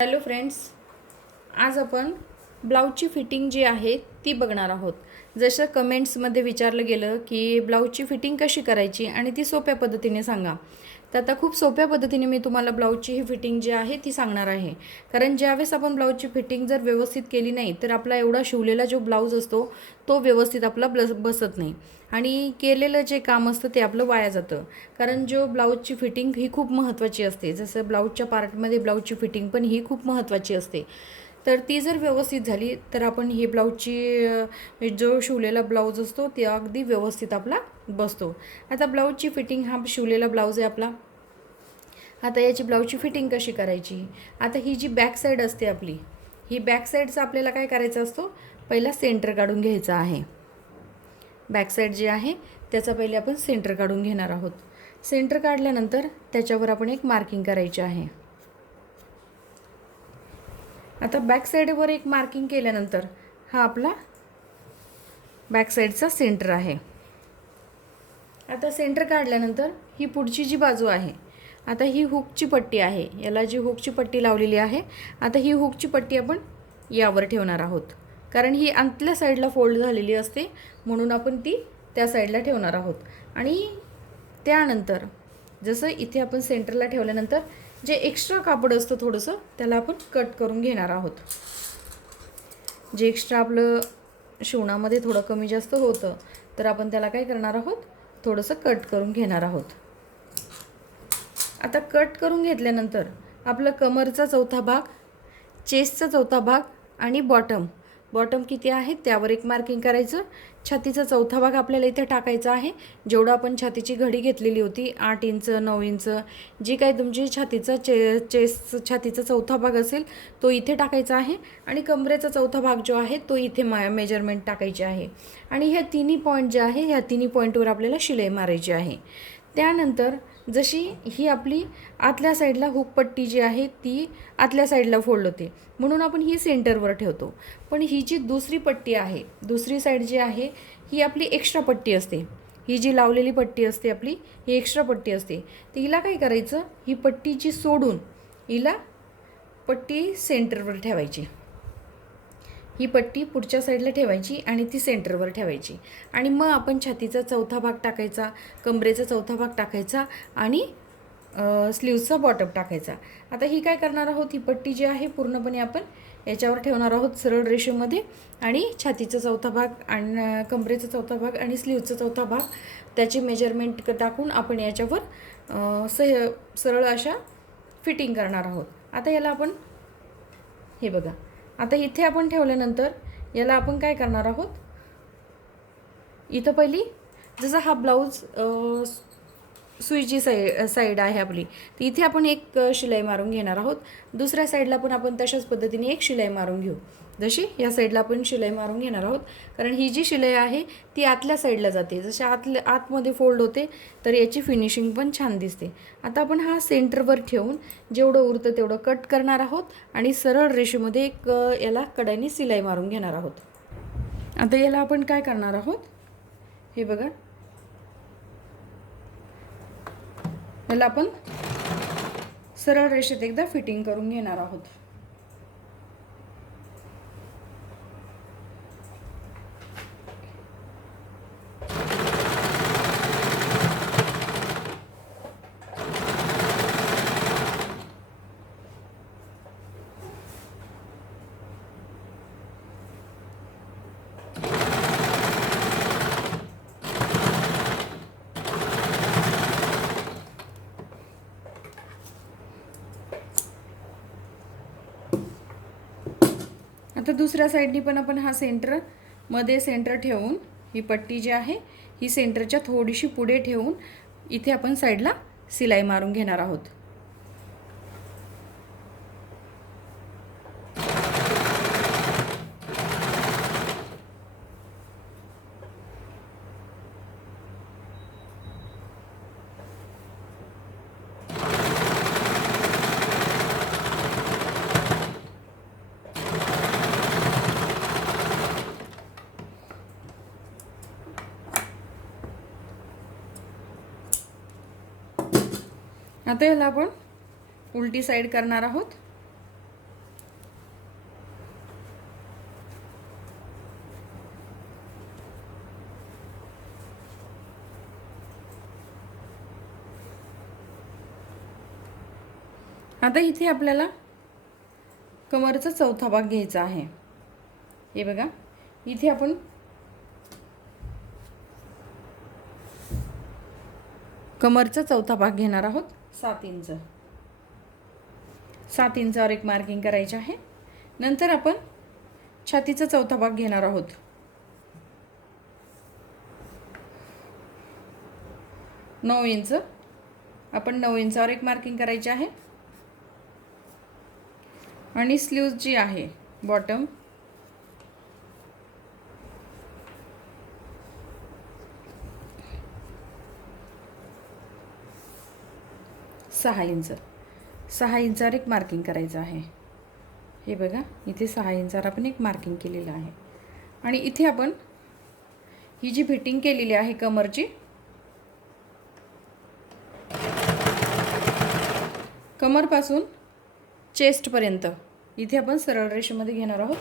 Hello friends, आज आपण ब्लाऊजची fitting जी आहे ती बघणार आहोत. जसं कमेंट्समध्ये विचारलं गेलं की ब्लाऊजची फिटिंग कशी करायची आणि ती सोप्या पद्धतीने सांगा. तर आता खूप सोप्या पद्धतीने मी तुम्हाला ब्लाऊजची ही फिटिंग जी आहे ती सांगणार आहे. कारण ज्यावेळेस आपण ब्लाऊजची फिटिंग जर व्यवस्थित केली नाही तर आपला एवढा शिवलेला जो ब्लाऊज असतो तो व्यवस्थित आपला बसत नाही आणि केलेलं जे काम असतं ते आपलं वाया जातं. कारण जो ब्लाऊजची फिटिंग ही खूप महत्त्वाची असते. जसं ब्लाऊजच्या पार्टमध्ये ब्लाऊजची फिटिंग पण ही खूप महत्त्वाची असते. तर ती जर व्यवस्थित झाली तर आपण ही ब्लाऊजची जो शिवलेला ब्लाऊज असतो ते अगदी व्यवस्थित आपला बसतो. आता ब्लाऊजची फिटिंग, हा शिवलेला ब्लाऊज आहे आपला. आता याची ब्लाऊजची फिटिंग कशी करायची? आता ही जी बॅक साईड असते आपली, ही बॅक साईडचा आपल्याला काय करायचं असतो, पहिला सेंटर काढून घ्यायचा आहे. बॅक साईड जी आहे त्याचा पहिले आपण सेंटर काढून घेणार आहोत. सेंटर काढल्यानंतर त्याच्यावर आपण एक मार्किंग करायची आहे. आता बॅक साईडवर एक मार्किंग केल्यानंतर हा आपला बॅक साईडचा सेंटर आहे. आता सेंटर काढल्यानंतर ही पुढची जी बाजू आहे, आता ही हुकची पट्टी आहे, याला जी हुकची पट्टी लावलेली आहे, आता ही हुकची पट्टी आपण यावर ठेवणार आहोत. कारण ही आतल्या साईडला फोल्ड झालेली असते म्हणून आपण ती त्या साईडला ठेवणार आहोत. आणि त्यानंतर जसं इथे आपण सेंटरला ठेवल्यानंतर जे एक्स्ट्रा कापड असतं थोडंसं त्याला आपण कट करून घेणार आहोत. जे एक्स्ट्रा आपलं शिवणामध्ये थोडं कमी जास्त होतं तर आपण त्याला काय करणार आहोत, थोडंसं कट करून घेणार आहोत. आता कट करून घेतल्यानंतर आपलं कमरचा चौथा भाग, चेस्टचा चौथा भाग आणि बॉटम किती आहे त्यावर एक मार्किंग करायचं. छातीचा चौथा भाग आपल्याला इथे टाकायचा आहे. जेवढं आपण छातीची घडी घेतलेली होती 8 इंच 9 इंच, जी काही तुमची छातीचा चौथा भाग असेल तो इथे टाकायचा आहे. आणि कमरेचा चौथा भाग जो आहे तो इथे मेजरमेंट टाकायची आहे. आणि ह्या तिन्ही पॉईंट जे आहे ह्या तिन्ही पॉईंटवर आपल्याला शिलाई मारायची आहे. त्यानंतर जशी ही आपली आतल्या साईडला हुकपट्टी जी आहे ती आतल्या साईडला फोल्ड होते म्हणून आपण ही सेंटरवर ठेवतो. पण ही जी दुसरी पट्टी आहे, दुसरी साईड जी आहे ही आपली एक्स्ट्रा पट्टी असते. ही जी लावलेली पट्टी असते आपली, ही एक्स्ट्रा पट्टी असते. तर हिला काय करायचं, ही पट्टी जी सोडून हिला पट्टी सेंटरवर ठेवायची. ही पट्टी पुढच्या साईडला ठेवायची आणि ती सेंटरवर ठेवायची. आणि मग आपण छातीचा चौथा भाग टाकायचा, कमरेचा चौथा भाग टाकायचा आणि स्लीव्सचा बॉटम टाकायचा. आता ही काय करणार आहोत, ही पट्टी जी आहे पूर्णपणे आपण याच्यावर ठेवणार आहोत सरळ रेषेमध्ये. आणि छातीचा चौथा भाग आणि कमरेचा चौथा भाग आणि स्लीव्सचा चौथा भाग त्याची मेजरमेंट टाकून आपण याच्यावर सरळ अशा फिटिंग करणार आहोत. आता याला आपण हे बघा, आता इथे आपण ठेवल्यानंतर याला आपण काय करणार आहोत, इथं पहिली जसं हा ब्लाऊज सुईची साईड आहे आपली, तर इथे आपण एक शिलाई मारून घेणार आहोत. दुसऱ्या साईडला पण आपण तशाच पद्धतीने एक शिलाई मारून घेऊ. जशी या साईडला आपण शिलाई मारून घेणार आहोत. कारण ही जी शिलाई आहे ती आतल्या साईडला जाते, जशी आतमध्ये फोल्ड होते तर याची फिनिशिंग पण छान दिसते. आता आपण हा सेंटरवर ठेवून जेवढं उरतं तेवढं कट करणार आहोत आणि सरळ रेषेमध्ये एक याला कडाने शिलाई मारून घेणार आहोत. आता याला आपण काय करणार आहोत, हे बघा, याला आपण सरळ रेषेत एकदा फिटिंग करून घेणार आहोत. आता दुसऱ्या साईडनी पण आपण हा सेंटर ठेवून ही पट्टी जी आहे ही सेंटरच्या थोडीशी पुढे ठेवून इथे आपण साईडला शिलाई मारून घेणार आहोत. आता याला आपण उलटी साईड करणार आहोत. आता इथे आपल्याला कमरचा चौथा भाग घ्यायचा आहे. हे बघा, इथे आपण कमरचा चौथा भाग घेणार आहोत. 7 इंच. 7 इंचावर एक मार्किंग करायचे आहे. नंतर आपण छातीचा चौथा भाग घेणार आहोत. 9 इंच. आपण 9 इंचावर एक मार्किंग करायचे आहे. आणि स्लीव्ज जी आहे बॉटम, सहा इंचावर एक मार्किंग करायचं आहे. हे बघा, इथे 6 इंचावर आपण एक मार्किंग केलेलं आहे. आणि इथे आपण ही जी फिटिंग केलेली आहे कमरची, कमरपासून चेस्टपर्यंत इथे आपण सरळ रेषेमध्ये घेणार आहोत.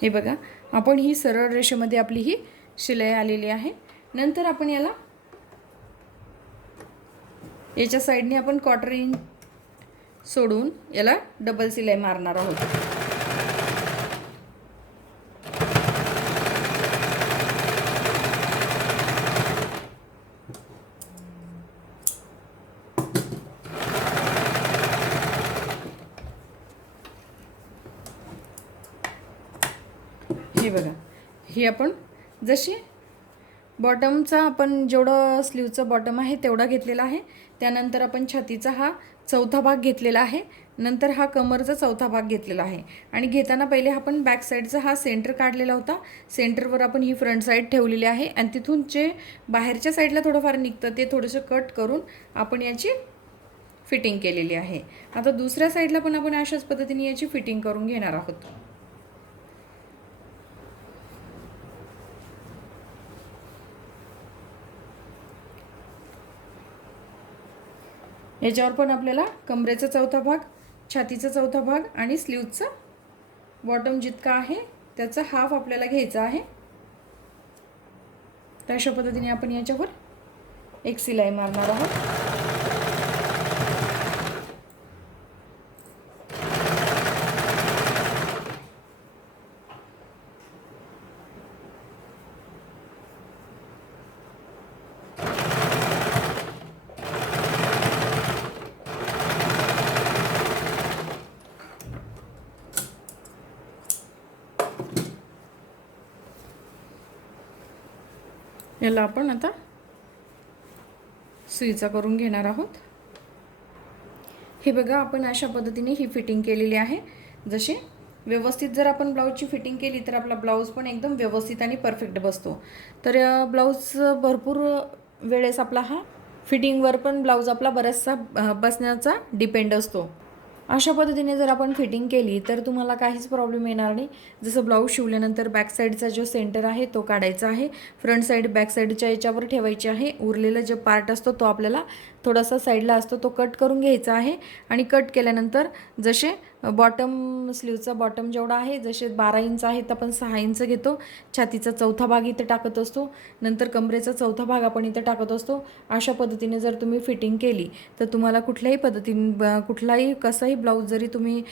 हे बघा, आपण ही सरळ रेषेमध्ये आपली ही शिलाई आलेली आहे. नंतर आपण याच्या साईडने आपण 1/4 इंच सोडून याला डबल शिलाई मारणार आहोत. हे बघा, हे आपण जशी बॉटमचा आपण जेवढं स्लीवचं बॉटम आहे तेवढा घेतलेला आहे. त्यानंतर आपण छातीचा हा चौथा भाग घेतलेला आहे. नंतर हा कमरचा चौथा भाग घेतलेला आहे. आणि घेताना पहिले आपण बॅक साईडचा हा सेंटर काढलेला होता. सेंटरवर आपण ही फ्रंट साईड ठेवलेली आहे. आणि तिथून जे बाहेरच्या साईडला थोडंफार निघतं ते थोडंसं कट करून आपण याची फिटिंग केलेली आहे. आता दुसऱ्या साईडला पण आपण अशाच पद्धतीने याची फिटिंग करून घेणार आहोत. याच्यावर पण आपल्याला कमरेचा चौथा भाग, छातीचा चौथा भाग आणि स्लीवचा बॉटम जितका आहे त्याचा हाफ आपल्याला घ्यायचा आहे. तर अशा पद्धतीने आपण याच्यावर एक शिलाई मारणार आहोत. याला आपण आता सुईचा करून घेणार आहोत. हे बघा, आपण अशा पद्धतीने ही फिटिंग केलेली आहे. जसे व्यवस्थित जर आपण ब्लाऊजची फिटिंग केली तर आपला ब्लाऊज पण एकदम व्यवस्थित आणि परफेक्ट बसतो. तर ब्लाऊज भरपूर वेळेस आपला हा फिटिंगवर पण ब्लाऊज आपला बराचसा बसण्याचा डिपेंड असतो. अशा पद्धतीने जर आपण फिटिंग केली तर तुम्हाला काहीच प्रॉब्लेम येणार नाही. जसं ब्लाऊज शिवल्यानंतर बॅक साईडचा जो सेंटर आहे तो काढायचा आहे. फ्रंट साईड बॅक साईडच्या याच्यावर ठेवायची आहे. उरलेला जो पार्ट असतो तो आपल्याला थोडासा साईडला असतो तो कट करून घ्यायचा आहे. आणि कट केल्यानंतर जसे बॉटम स्लीवचा बॉटम जेवढा आहे, जसे 12 इंच आहे तर आपण 6 इंच घेतो. छातीचा चौथा भाग इथं टाकत असतो. नंतर कमरेचा चौथा भाग आपण इथं टाकत असतो. अशा पद्धतीने जर तुम्ही फिटिंग केली तर तुम्हाला कुठल्याही पद्धतीने कुठलाही कसाही ब्लाऊज जरी तुम्ही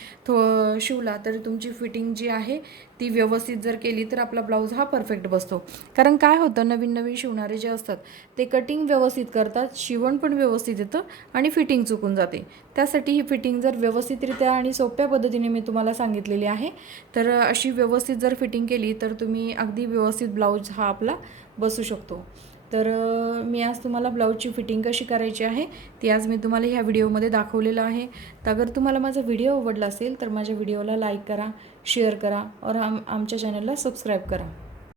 शिवला तरी तुमची फिटिंग जी आहे ती व्यवस्थित जर केली तर आपला ब्लाऊज हा परफेक्ट बसतो. कारण काय होतं, नवीन नवीन शिवणारे जे असतात ते कटिंग व्यवस्थित करतात, शिवण पण व्यवस्थित येतं आणि फिटिंग चुकून जाते. त्यासाठी ही फिटिंग जर व्यवस्थितरित्या आणि सोप्या पद्धतीने मी तुम्हाला सांगितलेली आहे. तर अशी व्यवस्थित जर फिटिंग केली तर तुम्ही अगदी व्यवस्थित ब्लाऊज हा आपला बसू शकतो. तर मी आज तुम्हाला ब्लाऊजची फिटिंग कशी करायची आहे ती आज मी तुम्हाला ह्या व्हिडिओमध्ये दाखवलेलं आहे. तर अगर तुम्हाला माझा व्हिडिओ आवडला असेल तर माझ्या व्हिडिओला लाईक करा, शेअर करा और आमच्या चॅनलला सबस्क्राईब करा.